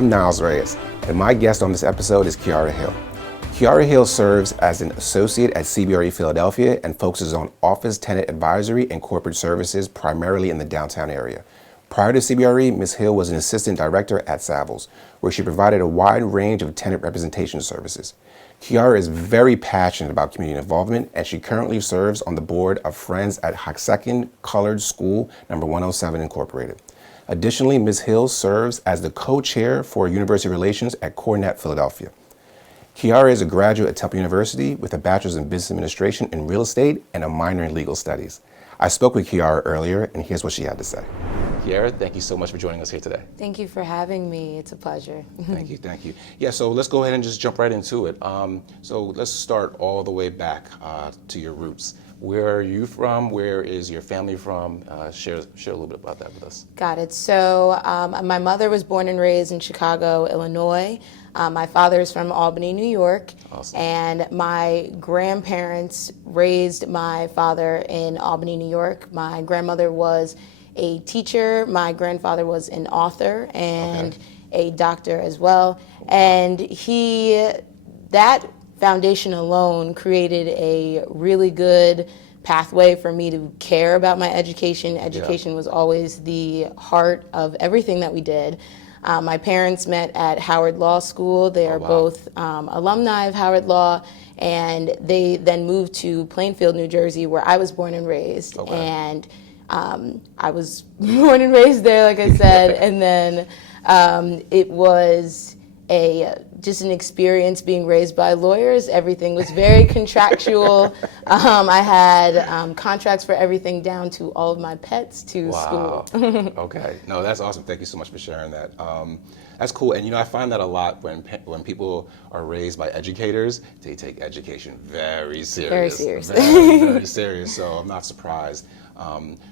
I'm Niles Reyes, and my guest on this episode is Kieara Hill. Kieara Hill serves as an associate at CBRE Philadelphia and focuses on office tenant advisory and corporate services primarily in the downtown area. Prior to CBRE, Ms. Hill was an assistant director at Savills, where she provided a wide range of tenant representation services. Kieara is very passionate about community involvement, and she currently serves on the board of Friends at Hockessin Colored School No. 107 Incorporated. Additionally, Ms. Hill serves as the co-chair for University Relations at CoreNet Philadelphia. Kieara is a graduate at Temple University with a Bachelor of Business Administration in Real Estate and a minor in Legal Studies. I spoke with Kieara earlier, and here's what she had to say. Kieara, thank you so much for joining us here today. Thank you for having me. It's a pleasure. Thank you. Yeah, so let's go ahead and just jump right into it. So let's start all the way back to your roots. Where are you from? Where is your family from? Share a little bit about that with us. Got it. So my mother was born and raised in Chicago, Illinois. My father is from Albany, New York. Awesome. And my grandparents raised my father in Albany, New York. My grandmother was a teacher. My grandfather was an author and a doctor as well. And that foundation alone created a really good pathway for me to care about my education. Education was always the heart of everything that we did. My parents met at Howard Law School. They are both alumni of Howard Law, and they then moved to Plainfield, New Jersey, where I was born and raised. And I was born and raised there, like I said, and then it was just an experience being raised by lawyers. Everything was very contractual. I had contracts for everything down to all of my pets to school. Okay. No, that's awesome. Thank you so much for sharing that. That's cool. And I find that a lot when people are raised by educators, they take education very serious. Very serious. Very serious. So I'm not surprised.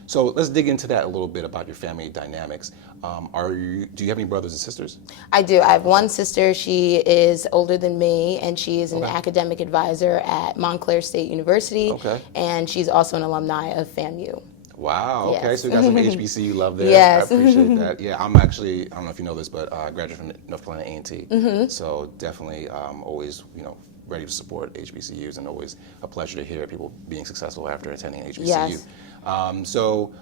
So let's dig into that a little bit about your family dynamics. Do you have any brothers and sisters? I do. I have one sister. She is older than me, and she is an academic advisor at Montclair State University. And she's also an alumni of FAMU. Wow. Okay. Yes. So you got some HBCU love there. Yes. I appreciate that. Yeah. I'm actually, I don't know if you know this, but I graduated from North Carolina A&T. So definitely always, ready to support HBCUs, and always a pleasure to hear people being successful after attending an HBCU. Yes. So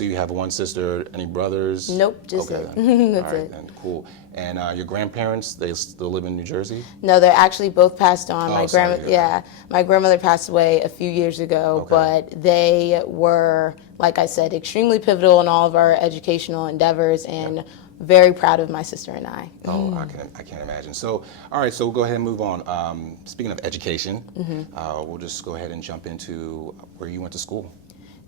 you have one sister. Any brothers? Nope, just it. That's it. And cool. And your grandparents, they still live in New Jersey? No, they're actually both passed on. Oh, My grandmother passed away a few years ago, but they were, like I said, extremely pivotal in all of our educational endeavors, and very proud of my sister and I. Oh, I can't imagine. So, all right, so we'll go ahead and move on. Speaking of education, we'll just go ahead and jump into where you went to school.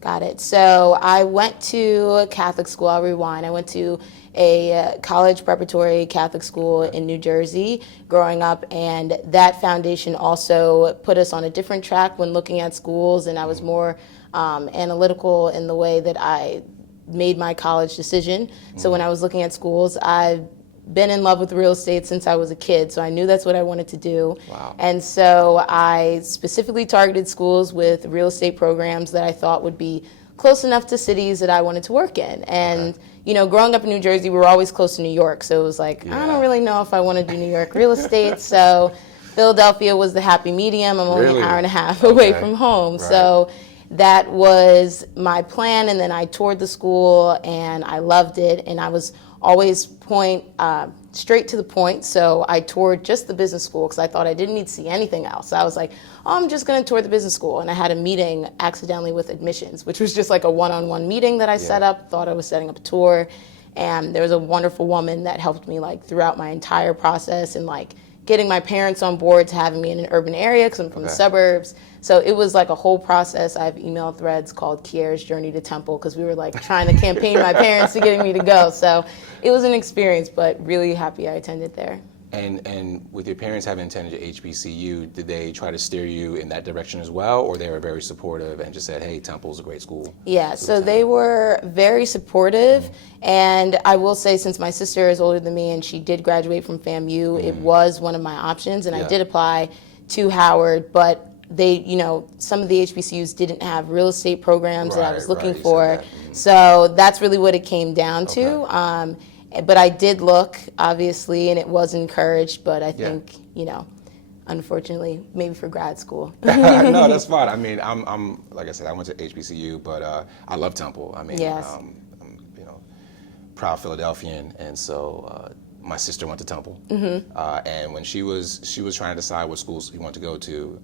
Got it. So I went to Catholic school. I'll rewind. I went to a college preparatory Catholic school in New Jersey growing up, and that foundation also put us on a different track when looking at schools, and I was more analytical in the way that I made my college decision. So when I was looking at schools, I've been in love with real estate since I was a kid, so I knew that's what I wanted to do. Wow. And so I specifically targeted schools with real estate programs that I thought would be close enough to cities that I wanted to work in. And growing up in New Jersey, we were always close to New York, so it was like, I don't really know if I want to do New York real estate. So Philadelphia was the happy medium. I'm only an hour and a half away from home. So that was my plan, and then I toured the school, and I loved it, and I was always straight to the point. So I toured just the business school because I thought I didn't need to see anything else. I was like, I'm just going to tour the business school. And I had a meeting accidentally with admissions, which was just like a one-on-one meeting that I set up, thought I was setting up a tour. And there was a wonderful woman that helped me throughout my entire process, and getting my parents on board to having me in an urban area because I'm from the suburbs. So it was a whole process. I have email threads called Kiara's Journey to Temple because we were trying to campaign my parents to getting me to go. So it was an experience, but really happy I attended there. And with your parents having attended HBCU, did they try to steer you in that direction as well, or they were very supportive and just said, hey, Temple's a great school? Yeah, so they were very supportive, and I will say, since my sister is older than me and she did graduate from FAMU, it was one of my options, and I did apply to Howard, but they, some of the HBCUs didn't have real estate programs that I was looking for. So that's really what it came down to. But I did look, obviously, and it was encouraged, but I think, unfortunately, maybe for grad school. No, that's fine. I mean, I'm like I said, I went to HBCU, but I love Temple. I mean, Yes. I'm proud Philadelphian, and so my sister went to Temple, and when she was trying to decide what schools she wanted to go to,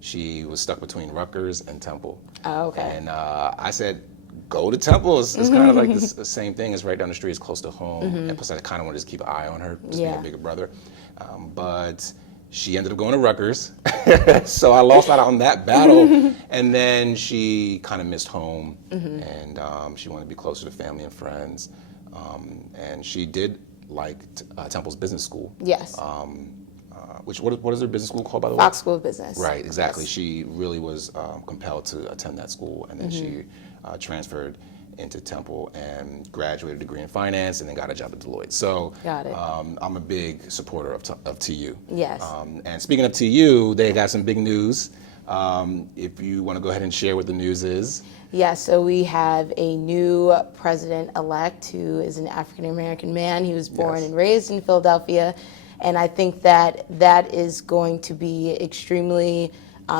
she was stuck between Rutgers and Temple. Oh, okay. And I said, go to Temple. It's kind of like the same thing. It's right down the street. It's close to home. And plus, I kind of wanted to keep an eye on her, just being a bigger brother. But she ended up going to Rutgers. So I lost out on that battle. And then she kind of missed home. And she wanted to be closer to family and friends. And she did like Temple's business school. Yes. What is their business school called, by the way? Fox School of Business. Right, exactly. Yes. She really was compelled to attend that school, and then she transferred into Temple and graduated a degree in finance, and then got a job at Deloitte. So Got it. I'm a big supporter of TU. Yes. And speaking of TU, they got some big news. If you want to go ahead and share what the news is. Yeah, so we have a new president-elect who is an African-American man. He was born and raised in Philadelphia. And I think that is going to be extremely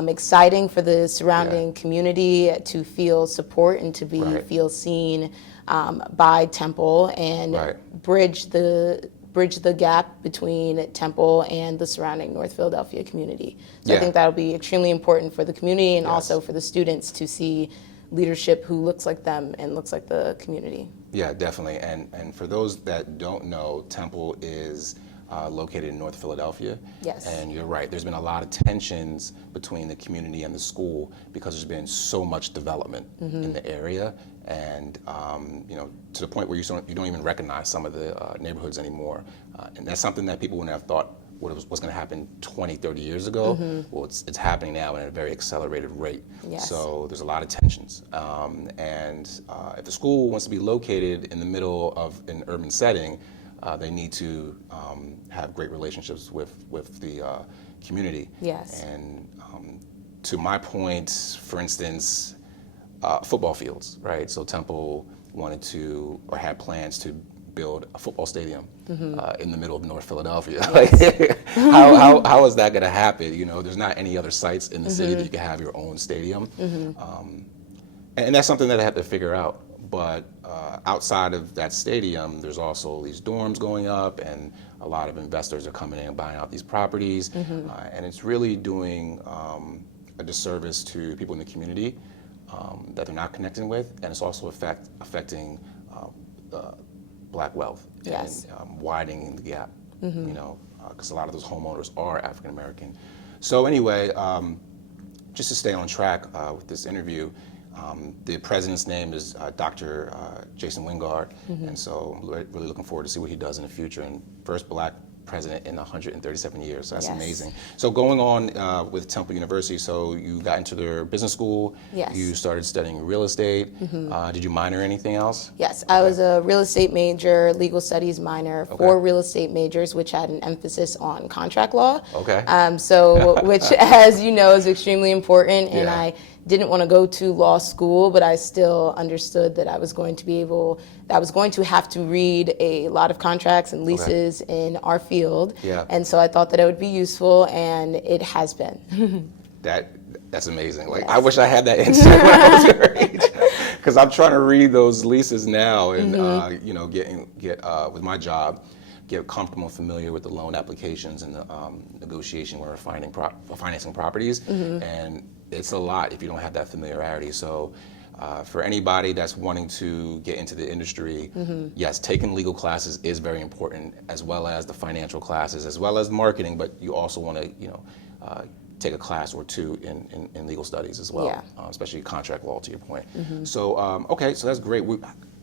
exciting for the surrounding community to feel support and to feel seen by Temple and bridge the gap between Temple and the surrounding North Philadelphia community. So I think that'll be extremely important for the community and also for the students to see leadership who looks like them and looks like the community. Yeah, definitely. And for those that don't know, Temple is located in North Philadelphia. Yes. And you're right, there's been a lot of tensions between the community and the school because there's been so much development in the area, and to the point where you don't even recognize some of the neighborhoods anymore. And that's something that people wouldn't have thought was going to happen 20, 30 years ago. Well, it's happening now at a very accelerated rate. Yes. So there's a lot of tensions. And if the school wants to be located in the middle of an urban setting, they need to have great relationships with the community. Yes. And to my point, for instance, football fields, right? So Temple wanted to, or had plans to build a football stadium in the middle of North Philadelphia. Like, how is that going to happen? There's not any other sites in the city that you can have your own stadium. And that's something that I have to figure out. But outside of that stadium, there's also these dorms going up, and a lot of investors are coming in and buying out these properties. And it's really doing a disservice to people in the community that they're not connecting with, and it's also affecting Black wealth and widening the gap. Because a lot of those homeowners are African American. So anyway, just to stay on track with this interview. The president's name is Dr. Jason Wingard, and so I'm really looking forward to see what he does in the future. And first Black president in 137 years, so that's amazing. So going on with Temple University, so you got into their business school, you started studying real estate. Did you minor anything else? Yes, I was a real estate major, legal studies minor, 4 real estate majors, which had an emphasis on contract law. So, which, as you know, is extremely important, and I didn't want to go to law school, but I still understood that I was going to have to read a lot of contracts and leases in our field. And so I thought that it would be useful, and it has been. That's amazing. Like, I wish I had that insight when I was your age, because I'm trying to read those leases now, and get with my job, get comfortable and familiar with the loan applications and the negotiation when we're financing properties, and it's a lot if you don't have that familiarity. So for anybody that's wanting to get into the industry, yes, taking legal classes is very important, as well as the financial classes, as well as marketing, but you also want to take a class or two in legal studies as well, especially contract law, to your point. So, okay, so that's great.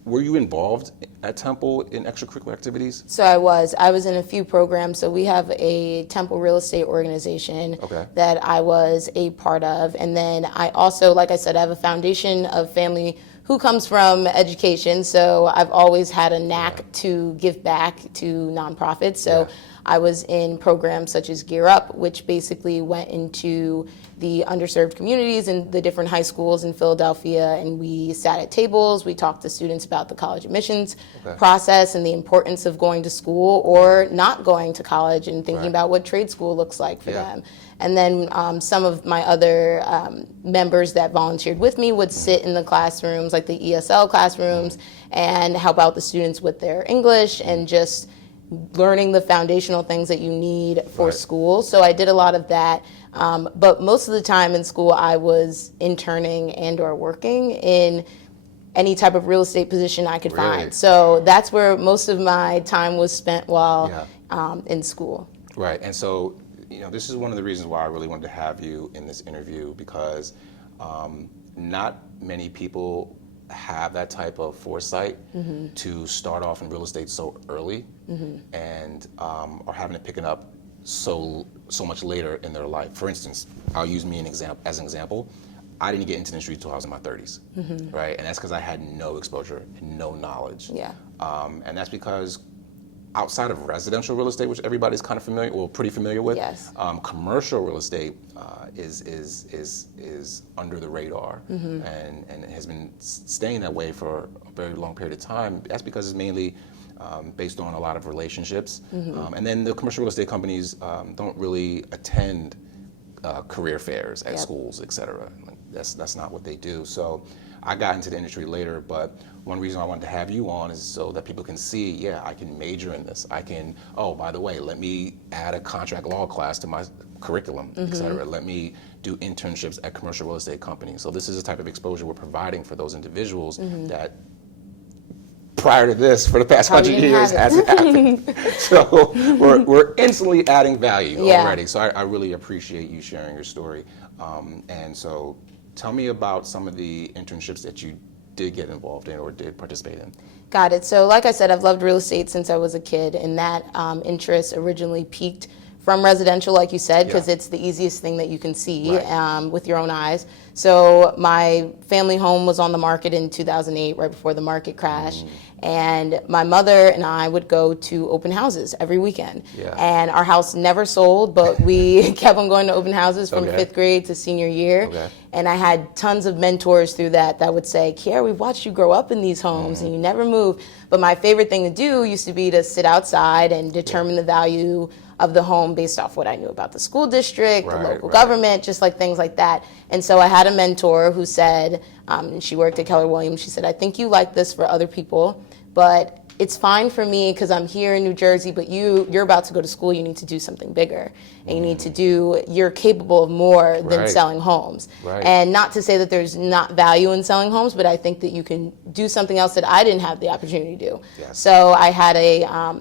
Were you involved at Temple in extracurricular activities? So I was in a few programs. So we have a Temple real estate organization that I was a part of. And then I also, like I said, I have a foundation of family who comes from education. So I've always had a knack to give back to nonprofits. So I was in programs such as Gear Up, which basically went into the underserved communities in the different high schools in Philadelphia, and we sat at tables, we talked to students about the college admissions process and the importance of going to school or not going to college and thinking about what trade school looks like for them. And then some of my other members that volunteered with me would sit in the classrooms, like the ESL classrooms, and help out the students with their English and just learning the foundational things that you need for school. So I did a lot of that. But most of the time in school, I was interning and or working in any type of real estate position I could find. So that's where most of my time was spent while in school. Right, and so, this is one of the reasons why I really wanted to have you in this interview, because not many people have that type of foresight to start off in real estate so early and are having to pick it up so much later in their life. For instance, I'll use me as an example. I didn't get into the industry until I was in my 30s, right? And that's because I had no exposure and no knowledge. And that's because outside of residential real estate, which everybody's kind of familiar, well, pretty familiar with, commercial real estate is under the radar and has been staying that way for a very long period of time. That's because it's mainly based on a lot of relationships. And then the commercial real estate companies don't really attend career fairs at schools, et cetera. That's not what they do. So I got into the industry later, but one reason I wanted to have you on is so that people can see, I can major in this. I can, by the way, let me add a contract law class to my curriculum, et cetera. Let me do internships at commercial real estate companies. So this is the type of exposure we're providing for those individuals that prior to this, for the past 100 years, hasn't happened. So we're instantly adding value already. So I really appreciate you sharing your story. And so tell me about some of the internships that you did get involved in or did participate in. Got it. So like I said, I've loved real estate since I was a kid, and that interest originally peaked from residential, like you said, because it's the easiest thing that you can see with your own eyes. So my family home was on the market in 2008, right before the market crash. And my mother and I would go to open houses every weekend. And our house never sold, but we kept on going to open houses from 5th grade to senior year. And I had tons of mentors through that would say, Kieara, we've watched you grow up in these homes and you never move. But my favorite thing to do used to be to sit outside and determine the value of the home based off what I knew about the school district, the local government, just like things like that. And so I had a mentor who said, she worked at Keller Williams, she said, I think you like this for other people, but it's fine for me because I'm here in New Jersey, but you're about to go to school, you need to do something bigger. And you need to you're capable of more than selling homes. And not to say that there's not value in selling homes, but I think that you can do something else that I didn't have the opportunity to do. So I had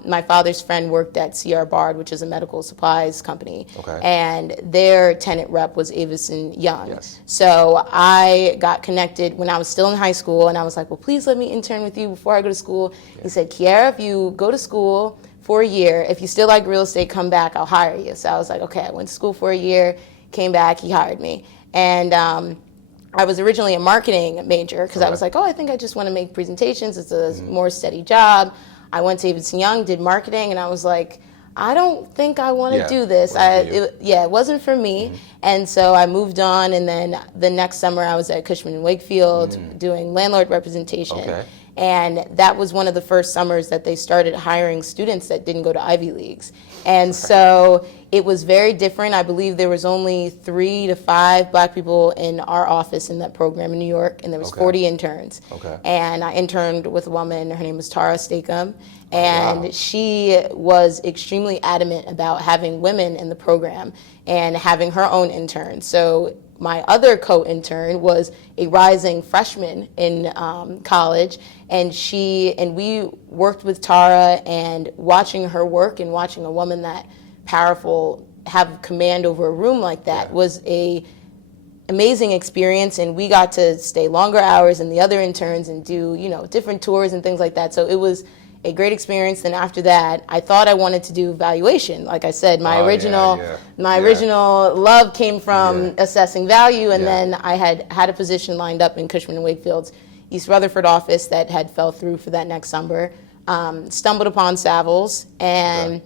my father's friend worked at CBRE, which is a medical supplies company. And their tenant rep was Avison Young. So I got connected when I was still in high school, and I was like, well, please let me intern with you before I go to school. He said, Kieara, if you go to school for a year, if you still like real estate, come back, I'll hire you. So I was like, okay, I went to school for a year, came back, he hired me. And I was originally a marketing major because I was like, I think I just want to make presentations. It's a more steady job. I went to Avison Young, did marketing, and I was like, I don't think I want to do this. It wasn't for me. And so I moved on, and then the next summer I was at Cushman & Wakefield doing landlord representation. And that was one of the first summers that they started hiring students that didn't go to Ivy Leagues. And so it was very different. I believe there was only 3 to 5 black people in our office in that program in New York, and there was 40 interns. And I interned with a woman, her name was Tara Stakem, and she was extremely adamant about having women in the program and having her own interns. So my other co-intern was a rising freshman in college, and we worked with Tara, and watching her work and watching a woman that powerful have command over a room like that was a amazing experience, and we got to stay longer hours than the other interns and do different tours and things like that. So it was a great experience. Then after that, I thought I wanted to do valuation. Like I said, my original love came from assessing value, and then I had a position lined up in Cushman & Wakefield's East Rutherford office that had fell through for that next summer. Stumbled upon Savills, and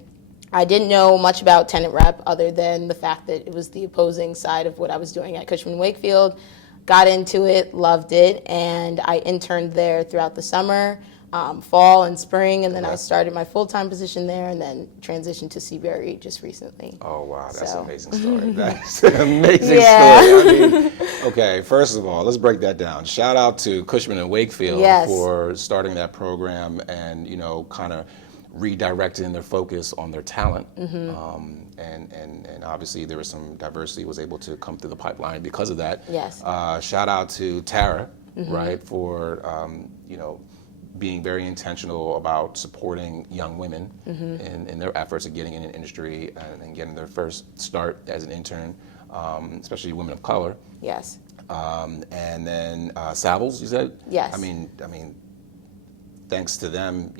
I didn't know much about tenant rep other than the fact that it was the opposing side of what I was doing at Cushman & Wakefield. Got into it, loved it, and I interned there throughout the summer, fall and spring, and then I started my full-time position there and then transitioned to CBRE just recently. Oh, wow, that's So. an amazing story. That's an amazing Yeah. story. I mean, okay, first of all, let's break that down. Shout out to Cushman & Wakefield Yes. for starting that program and, kind of redirecting their focus on their talent. And obviously there was some diversity was able to come through the pipeline because of that. Yes. Shout out to Tara, right, for, being very intentional about supporting young women in their efforts of getting in an industry and getting their first start as an intern, especially women of color. Yes. And then Savills, you said? Yes. I mean, thanks to them,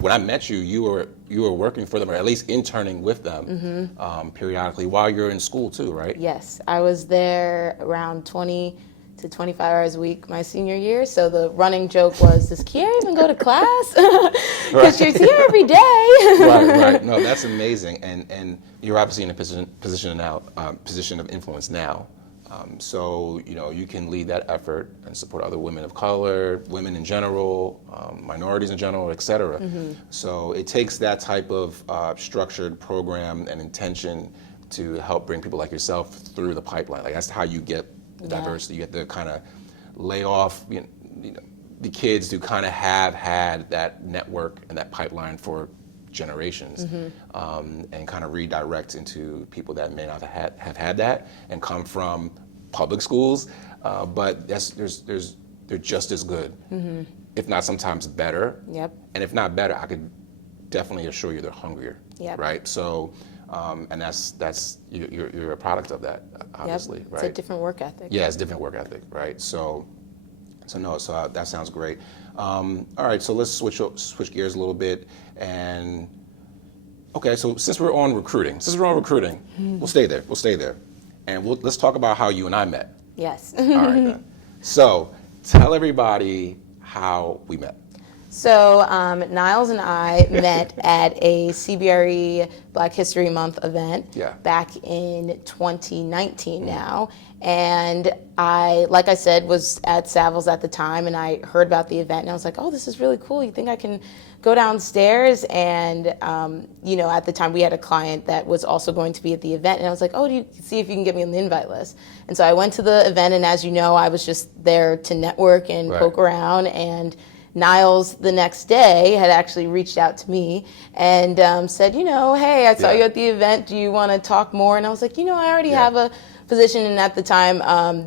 when I met you, you were working for them, or at least interning with them periodically while you're in school too, right? Yes, I was there around 20 to 25 hours a week my senior year. So the running joke was, does Kieara even go to class? Because she's here every day. Right. No, that's amazing. And you're obviously in a position of influence now. So, you can lead that effort and support other women of color, women in general, minorities in general, et cetera. So it takes that type of structured program and intention to help bring people like yourself through the pipeline. Like, that's how you get the diversity. You have to kind of lay off, the kids who kind of have had that network and that pipeline for generations, and kind of redirect into people that may not have had that and come from public schools, but they're just as good, if not sometimes better. Yep. And if not better, I could definitely assure you they're hungrier. Yep. Right. So, and that's you're a product of that, obviously. Yep. Right. It's a different work ethic. Yeah, it's a different work ethic, right? So that sounds great. All right, so let's switch gears a little bit, and okay, so since we're on recruiting, we'll stay there, and let's talk about how you and I met. Yes. All right, then. So tell everybody how we met. So Niles and I met at a CBRE Black History Month event back in 2019 now. And I, like I said, was at Savills at the time, and I heard about the event, and I was like, oh, this is really cool. You think I can go downstairs? And, at the time we had a client that was also going to be at the event, and I was like, oh, do you see if you can get me on the invite list? And so I went to the event, and as you know, I was just there to network and poke around, and Niles the next day had actually reached out to me and said, hey, I saw you at the event. Do you want to talk more? And I was like, I already have a position. And at the time,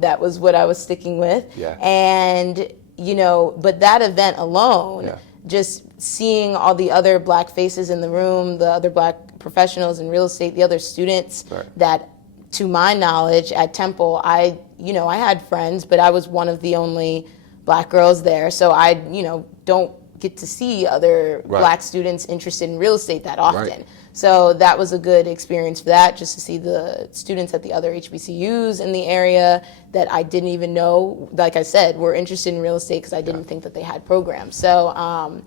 that was what I was sticking with. Yeah. And, but that event alone, just seeing all the other Black faces in the room, the other Black professionals in real estate, the other students that, to my knowledge, at Temple, I had friends, but I was one of the only Black girls there, so I, don't get to see other Black students interested in real estate that often. So that was a good experience for that, just to see the students at the other HBCUs in the area that I didn't even know, like I said, were interested in real estate because I didn't think that they had programs. So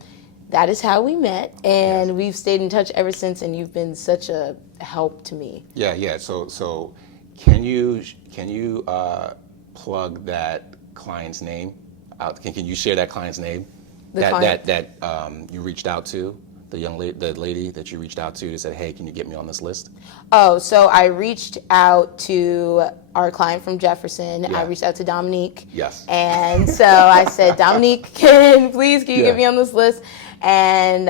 that is how we met, and we've stayed in touch ever since, and you've been such a help to me. Yeah. So can you plug that client's name? Can you share that client's name? That you reached out to, the lady that you reached out to said, hey, can you get me on this list? Oh, so I reached out to our client from Jefferson. I reached out to Dominique. Yes. And so I said, Dominique, can you get me on this list? And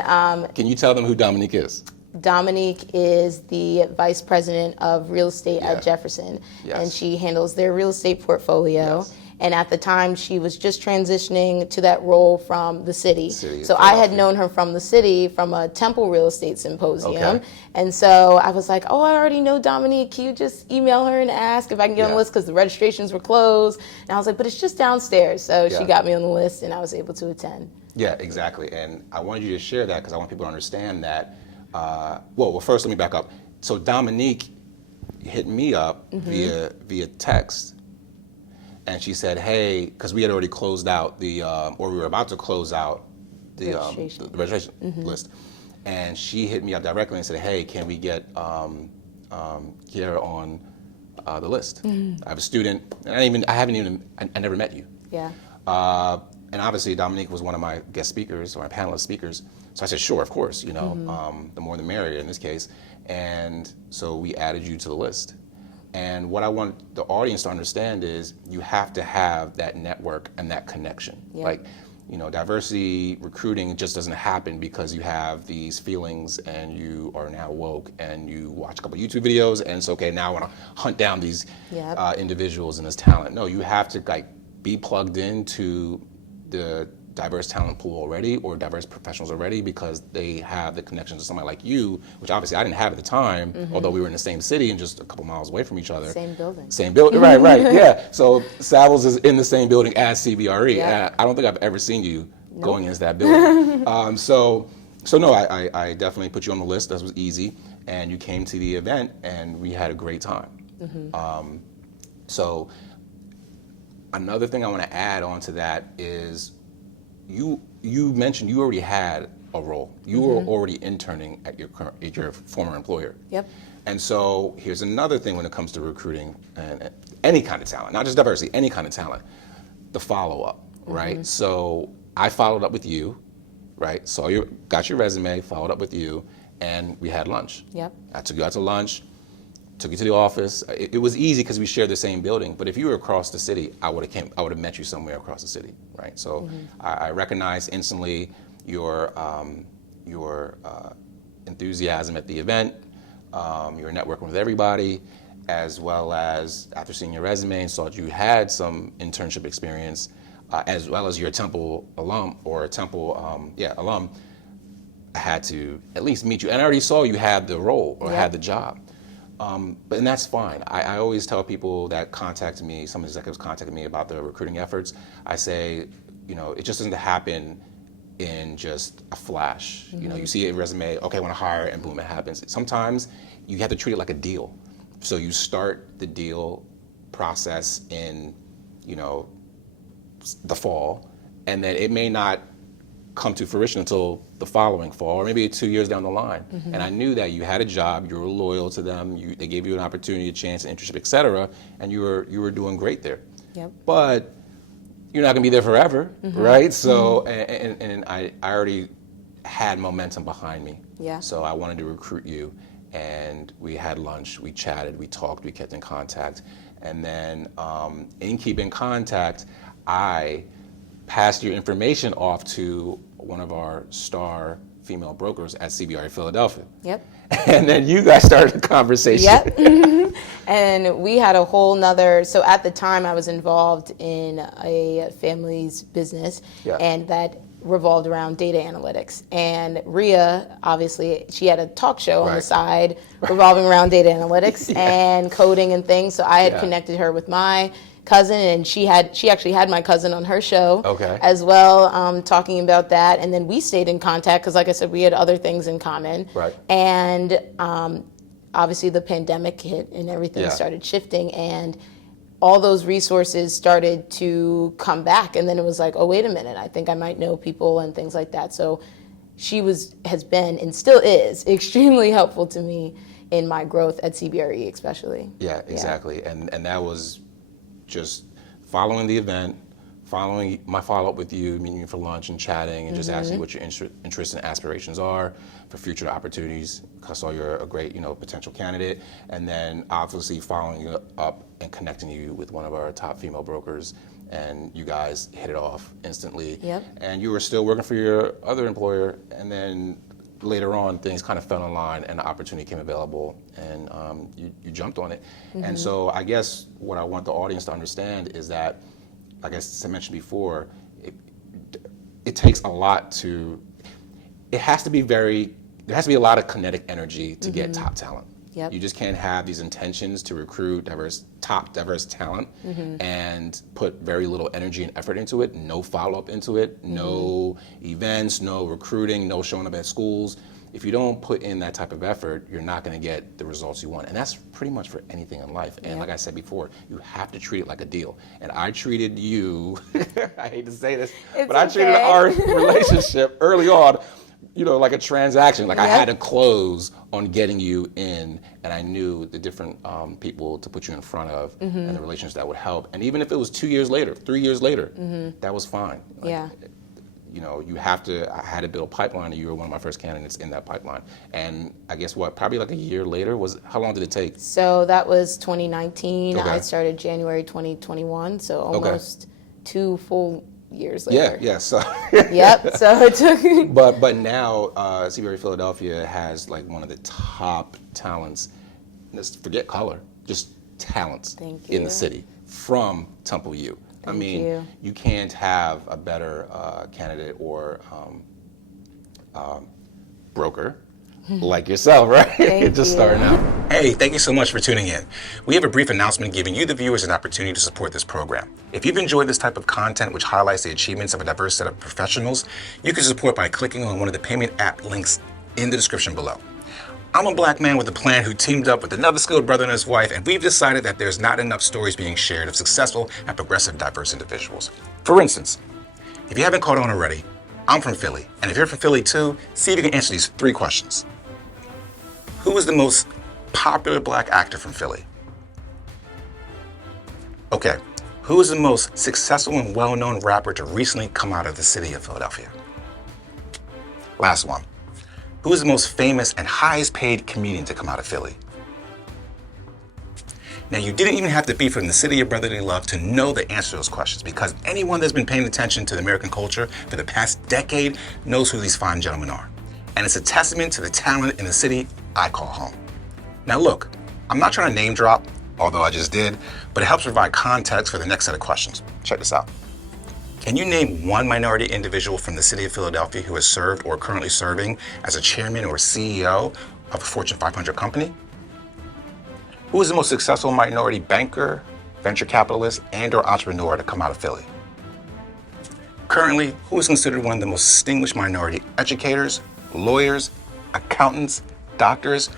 can you tell them who Dominique is? Dominique is the vice president of real estate at Jefferson, and she handles their real estate portfolio. Yes. And at the time, she was just transitioning to that role from the city. So I had known her from the city, from a Temple real estate symposium. Okay. And so I was like, oh, I already know Dominique. Can you just email her and ask if I can get on the list? Because the registrations were closed. And I was like, but it's just downstairs. So she got me on the list, and I was able to attend. Yeah, exactly. And I wanted you to share that because I want people to understand that. Well, first let me back up. So Dominique hit me up via text. And she said, hey, because we had already closed out or we were about to close out the registration list. And she hit me up directly and said, "Hey, can we get Kieara on the list? I have a student, and I never met you." Yeah. And obviously Dominique was one of my guest speakers or my panelist speakers. So I said, sure, of course, the more the merrier in this case. And so we added you to the list. And what I want the audience to understand is you have to have that network and that connection. Yeah. Like, diversity recruiting just doesn't happen because you have these feelings and you are now woke and you watch a couple YouTube videos and it's okay, now I want to hunt down these individuals and this talent. No, you have to be plugged into the diverse talent pool already or diverse professionals already because they have the connection to somebody like you, which obviously I didn't have at the time, although we were in the same city and just a couple miles away from each other. Same building. Same building, right, yeah. So Savills is in the same building as CBRE. Yeah. I don't think I've ever seen you going into that building. So no, I definitely put you on the list. That was easy. And you came to the event and we had a great time. So another thing I want to add on to that is you mentioned you already had a role. You were already interning at your former employer. Yep. And so here's another thing when it comes to recruiting and any kind of talent, not just diversity, any kind of talent, the follow-up, right? So I followed up with you, right? Got your resume, followed up with you, and we had lunch. Yep. I took you out to lunch, took you to the office. It was easy because we shared the same building, but if you were across the city, I would have met you somewhere across the city, right? So I recognized instantly your enthusiasm at the event, your networking with everybody, as well as after seeing your resume and saw that you had some internship experience, as well as you're a Temple alum or a Temple alum, I had to at least meet you. And I already saw you had the role or had the job. And that's fine. I always tell people that contacted me, some executives contacted me about the recruiting efforts, I say, it just doesn't happen in just a flash. You see a resume, okay, I want to hire, and boom, it happens. Sometimes you have to treat it like a deal. So you start the deal process in, the fall, and then it may not come to fruition until the following fall, or maybe 2 years down the line. And I knew that you had a job, you were loyal to them, they gave you an opportunity, a chance, an internship, et cetera, and you were doing great there. Yep. But you're not gonna be there forever, right? So, and I already had momentum behind me. Yeah. So I wanted to recruit you, and we had lunch, we chatted, we talked, we kept in contact. And then in keeping contact, I passed your information off to one of our star female brokers at CBRE Philadelphia. Yep. And then you guys started a conversation. Yep. And we had a whole nother, so at the time I was involved in a family's business, and that revolved around data analytics. And Rhea, obviously, she had a talk show on the side revolving around data analytics and coding and things. So I had connected her with my cousin, and she actually had my cousin on her show as well, talking about that. And then we stayed in contact because, like I said, we had other things in common. Right. And obviously the pandemic hit and everything started shifting, and all those resources started to come back. And then it was like, oh, wait a minute, I think I might know people and things like that. So she has been and still is extremely helpful to me in my growth at CBRE especially. Yeah, exactly. And that was just following the event, following my follow-up with you, meeting you for lunch and chatting, and just asking what your interests and aspirations are for future opportunities, because I saw you're a great, potential candidate. And then obviously following you up and connecting you with one of our top female brokers, and you guys hit it off instantly. Yep. And you were still working for your other employer, and then later on, things kind of fell in line and the opportunity came available, and you jumped on it. And so I guess what I want the audience to understand is that, like I mentioned before, it takes a lot there has to be a lot of kinetic energy to get top talent. Yep. You just can't have these intentions to recruit top diverse talent and put very little energy and effort into it, no follow-up into it, no events, no recruiting, no showing up at schools. If you don't put in that type of effort, you're not going to get the results you want. And that's pretty much for anything in life. And like I said before, you have to treat it like a deal. And I treated you, I hate to say this, but I treated our relationship early on like a transaction. Like I Yep. had to close on getting you in, and I knew the different people to put you in front of, and the relations that would help. And even if it was 2 years later, 3 years later, that was fine. Like, Yeah. I had to build a pipeline, and you were one of my first candidates in that pipeline. And I guess probably like a year later how long did it take? So that was 2019. Okay. I started January 2021, so almost 2 full years later. Yeah. So. Yep. So it took. But now CBRE Philadelphia has like one of the top talents. Let's forget color, just talents Thank in you. the city from Temple U. I mean, you can't have a better candidate or broker like yourself, right? Thank Just you. starting out. Hey, thank you so much for tuning in. We have a brief announcement giving you, the viewers, an opportunity to support this program. If you've enjoyed this type of content, which highlights the achievements of a diverse set of professionals, you can support by clicking on one of the payment app links in the description below. I'm a black man with a plan who teamed up with another skilled brother and his wife, and we've decided that there's not enough stories being shared of successful and progressive diverse individuals. For instance, if you haven't caught on already, I'm from Philly, and if you're from Philly too, see if you can answer these 3 questions. Who is the most popular black actor from Philly? Okay, who is the most successful and well-known rapper to recently come out of the city of Philadelphia? Last one. Who is the most famous and highest paid comedian to come out of Philly? Now, you didn't even have to be from the city of brotherly love to know the answer to those questions, because anyone that's been paying attention to the American culture for the past decade knows who these fine gentlemen are. And it's a testament to the talent in the city I call home. Now look, I'm not trying to name drop, although I just did, but it helps provide context for the next set of questions. Check this out. Can you name one minority individual from the city of Philadelphia who has served or currently serving as a chairman or CEO of a Fortune 500 company? Who is the most successful minority banker, venture capitalist, and or entrepreneur to come out of Philly? Currently, who is considered one of the most distinguished minority educators, lawyers, accountants, doctors,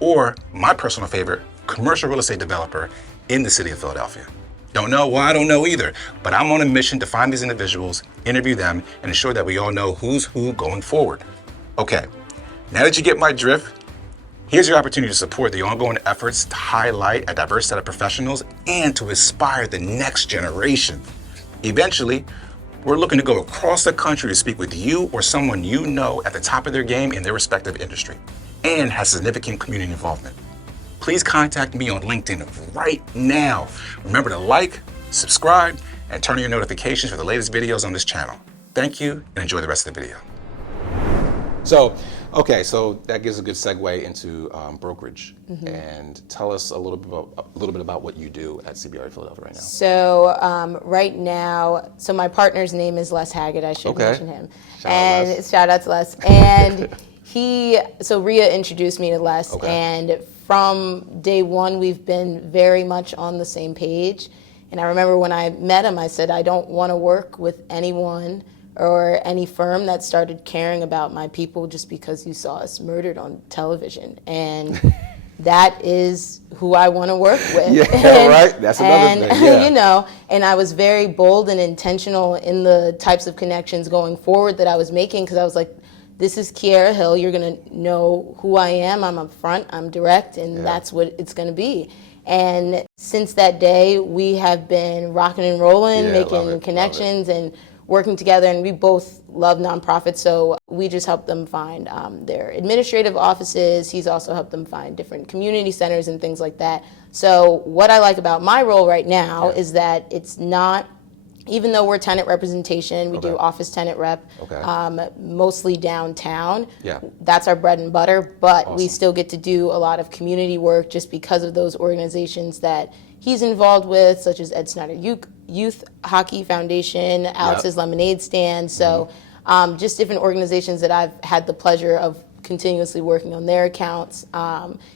or my personal favorite, commercial real estate developer in the city of Philadelphia? Don't know? Well, I don't know either, but I'm on a mission to find these individuals, interview them, and ensure that we all know who's who going forward. Okay, now that you get my drift, here's your opportunity to support the ongoing efforts to highlight a diverse set of professionals and to inspire the next generation. Eventually, we're looking to go across the country to speak with you or someone you know at the top of their game in their respective industry and has significant community involvement. Please contact me on LinkedIn right now. Remember to like, subscribe, and turn on your notifications for the latest videos on this channel. Thank you, and enjoy the rest of the video. So that gives a good segue into brokerage. And tell us a little bit about what you do at CBRE Philadelphia right now. So right now, my partner's name is Les Haggett. I should mention him. Shout out to Les. And Rhea introduced me to Les, and from day one, we've been very much on the same page. And I remember when I met him, I said, I don't want to work with anyone or any firm that started caring about my people just because you saw us murdered on television. And that is who I want to work with. Yeah, right? That's another thing. Yeah. And I was very bold and intentional in the types of connections going forward that I was making, because I was like, this is Kieara Hill. You're going to know who I am. I'm upfront, I'm direct, and that's what it's going to be. And since that day, we have been rocking and rolling, making connections and working together. And we both love nonprofits, so we just help them find their administrative offices. He's also helped them find different community centers and things like that. So what I like about my role right now is that it's not, even though we're tenant representation, we do office tenant rep, mostly downtown. That's our bread and butter, but we still get to do a lot of community work just because of those organizations that he's involved with, such as Ed Snyder Youth Hockey Foundation, Alex's Lemonade Stand. So just different organizations that I've had the pleasure of continuously working on their accounts.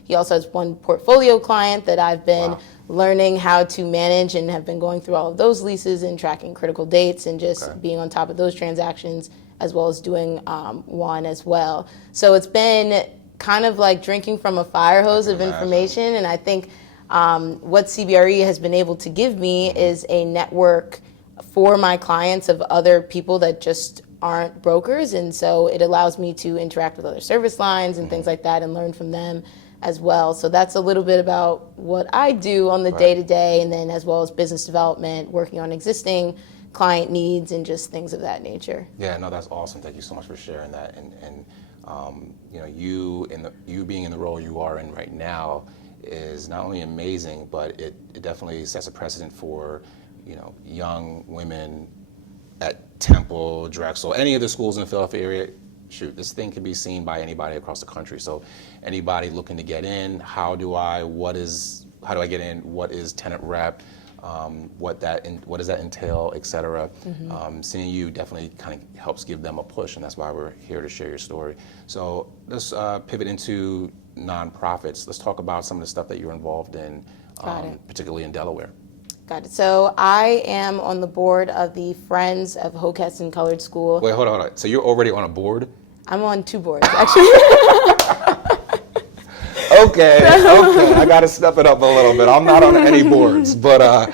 He also has one portfolio client that I've been learning how to manage and have been going through all of those leases and tracking critical dates and just being on top of those transactions, as well as doing one as well. So it's been kind of like drinking from a fire hose of information, and I think what CBRE has been able to give me is a network for my clients of other people that just aren't brokers, and so it allows me to interact with other service lines and things like that and learn from them as well. So that's a little bit about what I do on the day-to-day, and then as well as business development, working on existing client needs and just things of that nature. Yeah, no, that's awesome. Thank you so much for sharing that. And you know, you being in the role you are in right now is not only amazing, but it definitely sets a precedent for, you know, young women at Temple, Drexel, any of the schools in the Philadelphia area. Shoot, this thing can be seen by anybody across the country. So anybody looking to get in, how do I get in? What is tenant rep? What does that entail, et cetera. Seeing you definitely kind of helps give them a push, and that's why we're here to share your story. So let's pivot into nonprofits. Let's talk about some of the stuff that you're involved in, particularly in Delaware. Got it. So I am on the board of the Friends of Hockessin Colored School. Wait, hold on. So you're already on a board? I'm on 2 boards, actually. Okay. I got to step it up a little bit. I'm not on any boards, but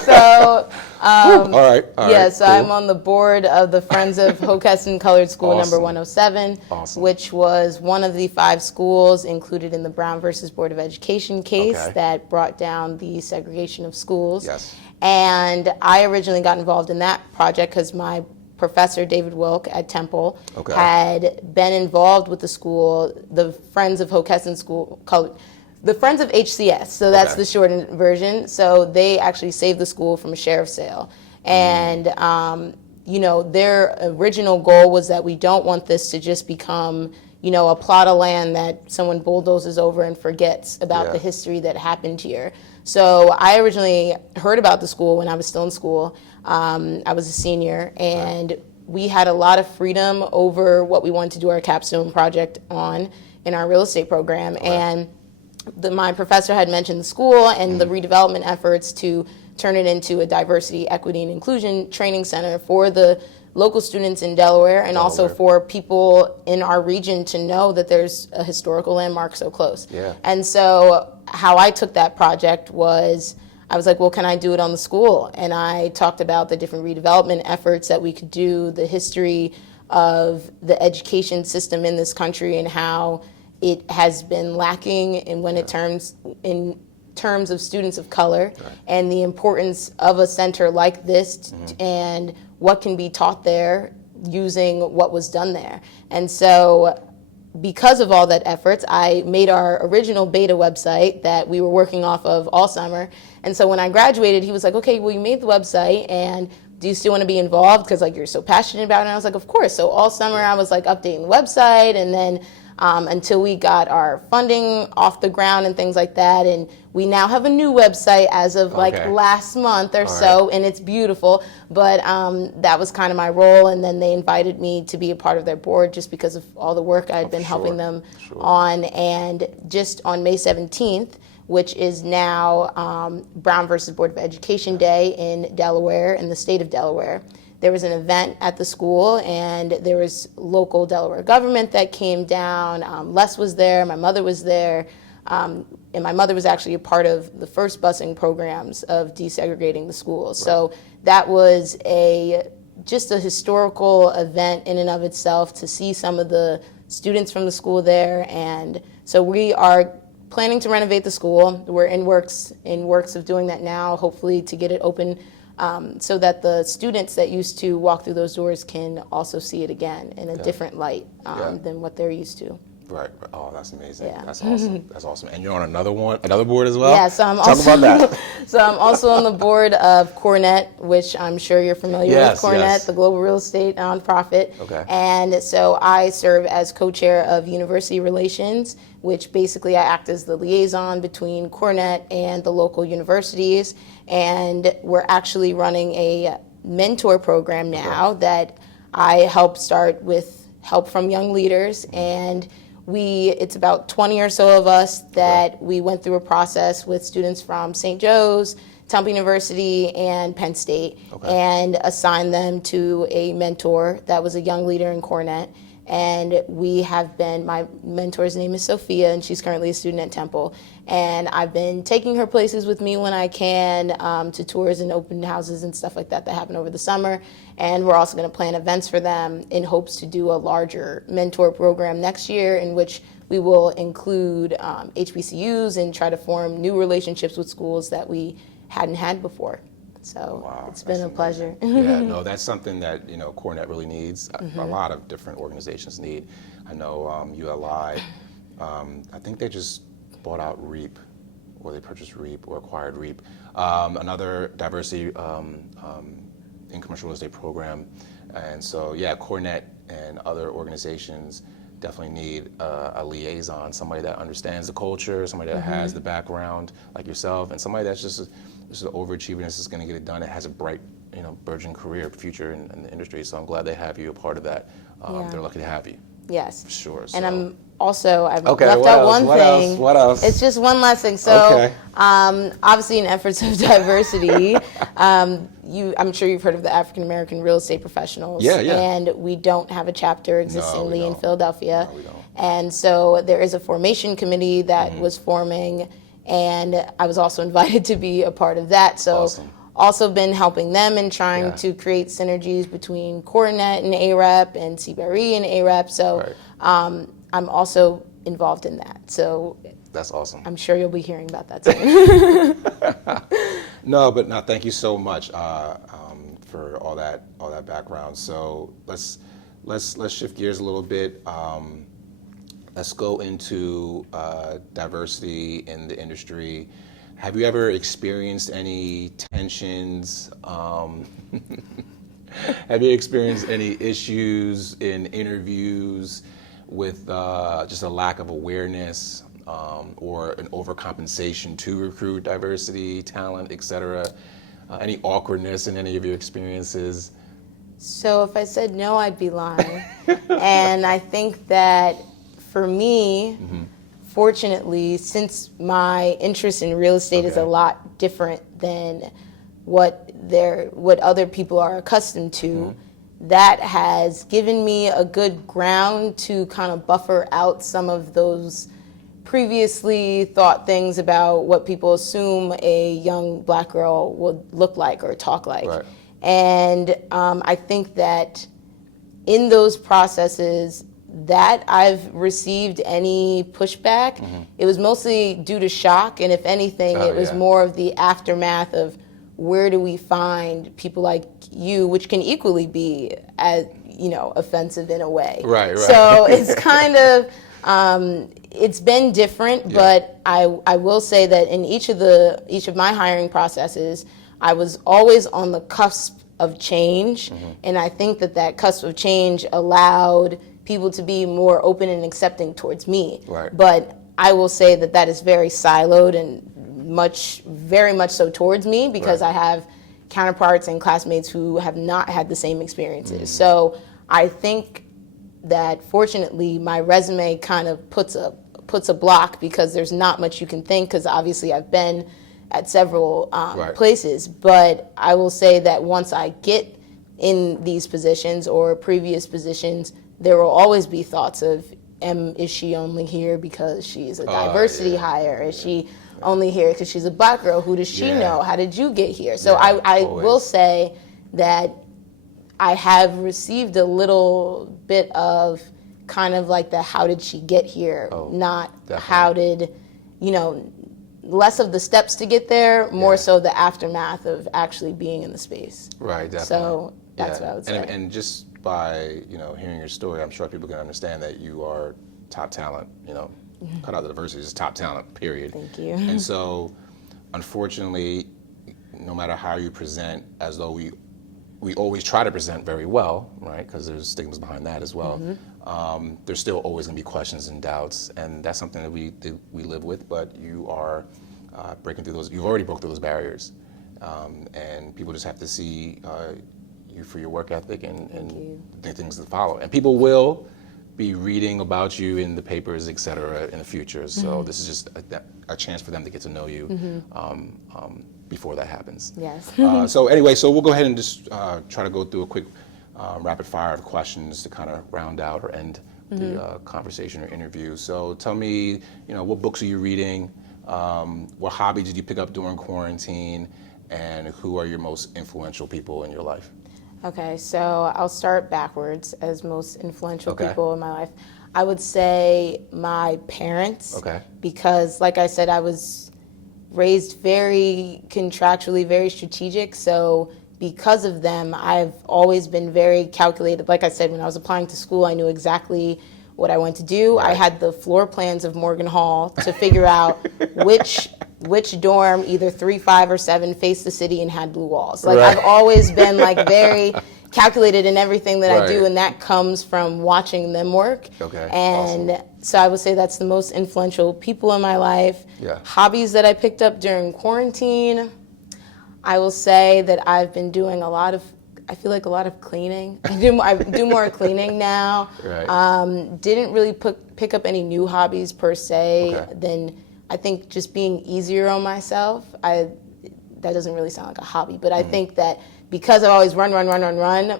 So, all right. yeah, so cool. I'm on the board of the Friends of Hockessin Colored School number 107, which was one of the 5 schools included in the Brown versus Board of Education case that brought down the segregation of schools. Yes. And I originally got involved in that project because my professor, David Wilk at Temple, had been involved with the school, the Friends of Hockessin School, the Friends of HCS, so that's the shortened version. So they actually saved the school from a sheriff's sale. And, you know, their original goal was that we don't want this to just become, you know, a plot of land that someone bulldozes over and forgets about the history that happened here. So I originally heard about the school when I was still in school. I was a senior, and we had a lot of freedom over what we wanted to do our capstone project on in our real estate program. And my professor had mentioned the school and the redevelopment efforts to turn it into a diversity, equity, and inclusion training center for the local students in Delaware, and also for people in our region to know that there's a historical landmark so close. And so how I took that project was, I was like, well, can I do it on the school? And I talked about the different redevelopment efforts that we could do, the history of the education system in this country and how it has been lacking in terms of students of color, and the importance of a center like this and what can be taught there using what was done there. And so because of all that efforts, I made our original beta website that we were working off of all summer. And so when I graduated, he was like, okay, well, you made the website, and do you still want to be involved? Because like you're so passionate about it. And I was like, of course. So all summer I was like updating the website, and then until we got our funding off the ground and things like that. And we now have a new website as of like last month or so, and it's beautiful. But that was kind of my role. And then they invited me to be a part of their board just because of all the work I had been helping them on. And just on May 17th, which is now Brown versus Board of Education Day in Delaware, in the state of Delaware, there was an event at the school, and there was local Delaware government that came down. Les was there, my mother was there, and my mother was actually a part of the first busing programs of desegregating the schools. So that was just a historical event in and of itself to see some of the students from the school there. And so we are planning to renovate the school. We're in works of doing that now, hopefully to get it open so that the students that used to walk through those doors can also see it again in a different light than what they're used to. Right. Oh, that's amazing. Yeah. That's awesome. That's awesome. And you're on another board as well? Yeah, so I'm Talk about that. So I'm also on the board of CoreNet, which I'm sure you're familiar with. CoreNet, the global real estate nonprofit. And so I serve as co-chair of university relations, which basically I act as the liaison between CoreNet and the local universities. And we're actually running a mentor program now that I help start with help from young leaders. And it's about 20 or so of us that we went through a process with students from St. Joe's, Temple University, and Penn State, and assigned them to a mentor that was a young leader in CoreNet. And we have been, my mentor's name is Sophia, and she's currently a student at Temple. And I've been taking her places with me when I can, to tours and open houses and stuff like that happen over the summer. And we're also going to plan events for them in hopes to do a larger mentor program next year, in which we will include HBCUs and try to form new relationships with schools that we hadn't had before. So Wow, it's been a pleasure. Yeah, no, that's something that, CoreNet really needs. A lot of different organizations need. I know ULI, I think they just bought out REAP, or they purchased REAP or acquired REAP. Another diversity in commercial real estate program. And so, yeah, CoreNet and other organizations definitely need a liaison, somebody that understands the culture, somebody that has the background like yourself, and somebody that's just an overachiever and is just going to get it done. It has a bright, burgeoning career future in the industry. So I'm glad they have you a part of that. Yeah. They're lucky to have you. Yes. For sure. And So. I've Okay, left what out else? one What thing. else? What else? It's just one last thing. So, Okay. obviously, in efforts of diversity, I'm sure you've heard of the African American Real Estate Professionals. Yeah, yeah. And we don't have a chapter existingly in don't. Philadelphia. No, we don't. And so there is a formation committee that was forming, and I was also invited to be a part of that. So. Awesome. Also been helping them and trying Yeah. to create synergies between CoreNet and AREP and CBRE and AREP. So Right. I'm also involved in that. So That's awesome. I'm sure you'll be hearing about that soon. No, thank you so much for all that background. So let's shift gears a little bit. Let's go into diversity in the industry. Have you ever experienced any tensions? Have you experienced any issues in interviews with just a lack of awareness or an overcompensation to recruit diversity, talent, et cetera? Any awkwardness in any of your experiences? So if I said no, I'd be lying. And I think that for me, fortunately, since my interest in real estate is a lot different than what other people are accustomed to, that has given me a good ground to kind of buffer out some of those previously thought things about what people assume a young black girl would look like or talk like. Right. And I think that in those processes that I've received any pushback, it was mostly due to shock, and if anything, it was more of the aftermath of where do we find people like you, which can equally be as offensive in a way. Right. So it's kind of it's been different, but I will say that in each of my hiring processes, I was always on the cusp of change, and I think that cusp of change allowed people to be more open and accepting towards me. Right. But I will say that is very siloed and very much so towards me, because I have counterparts and classmates who have not had the same experiences. So I think that fortunately my resume kind of puts a block, because there's not much you can think, because obviously I've been at several places. But I will say that once I get in these positions or previous positions, there will always be thoughts of, is she only here because she's a diversity hire? Is she only here because she's a black girl? Who does she know? How did you get here? So I will say that I have received a little bit of kind of like the how did she get here, not definitely. How did, less of the steps to get there, more so the aftermath of actually being in the space. Right, definitely. So that's what I would say. And just by, hearing your story, I'm sure people can understand that you are top talent, cut out the diversity, just top talent, period. Thank you. And so, unfortunately, no matter how you present, as though we always try to present very well, right? Because there's stigmas behind that as well. There's still always going to be questions and doubts, and that's something that we live with. But you are breaking through those. You've already broke through those barriers, and people just have to see you for your work ethic and the things that follow. And people will be reading about you in the papers, et cetera, in the future. So this is just a chance for them to get to know you before that happens. Yes. So anyway, so we'll go ahead and just try to go through a quick rapid fire of questions to kind of round out or end the conversation or interview. So tell me, what books are you reading? What hobbies did you pick up during quarantine? And who are your most influential people in your life? Okay, so I'll start backwards as most influential people in my life. I would say my parents, because like I said, I was raised very contractually, very strategic. So because of them, I've always been very calculated. Like I said, when I was applying to school, I knew exactly what I wanted to do. I had the floor plans of Morgan Hall to figure out which dorm, either 3, 5, or 7, faced the city and had blue walls. Like I've always been like very calculated in everything that I do, and that comes from watching them work. And so I would say that's the most influential people in my life. Hobbies that I picked up during quarantine, I will say that I've been doing a lot of cleaning. I do more cleaning now. Didn't really pick up any new hobbies per se. Than I think just being easier on myself. That doesn't really sound like a hobby, but I think that because I've always run,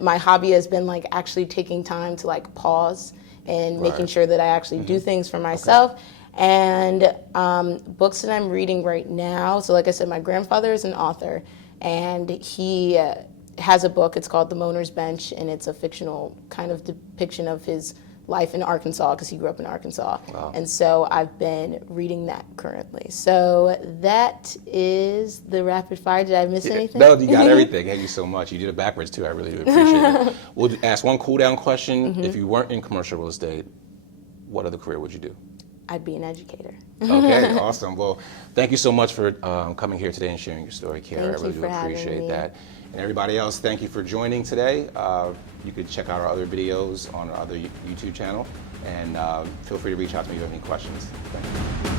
my hobby has been like actually taking time to like pause and making sure that I actually do things for myself. And books that I'm reading right now. So like I said, my grandfather is an author, and he has a book. It's called The Moaner's Bench, and it's a fictional kind of depiction of his life in Arkansas, because he grew up in Arkansas. And so I've been reading that currently. So that is the rapid fire. Did I miss anything? No, you got everything. Thank you so much. You did it backwards too. I really do appreciate it. We'll ask one cool down question. If you weren't in commercial real estate, what other career would you do? I'd be an educator. Okay, awesome. Well, thank you so much for coming here today and sharing your story, Kieara. I really do appreciate that. And everybody else, thank you for joining today. You could check out our other videos on our other YouTube channel, and feel free to reach out to me if you have any questions. Thank you.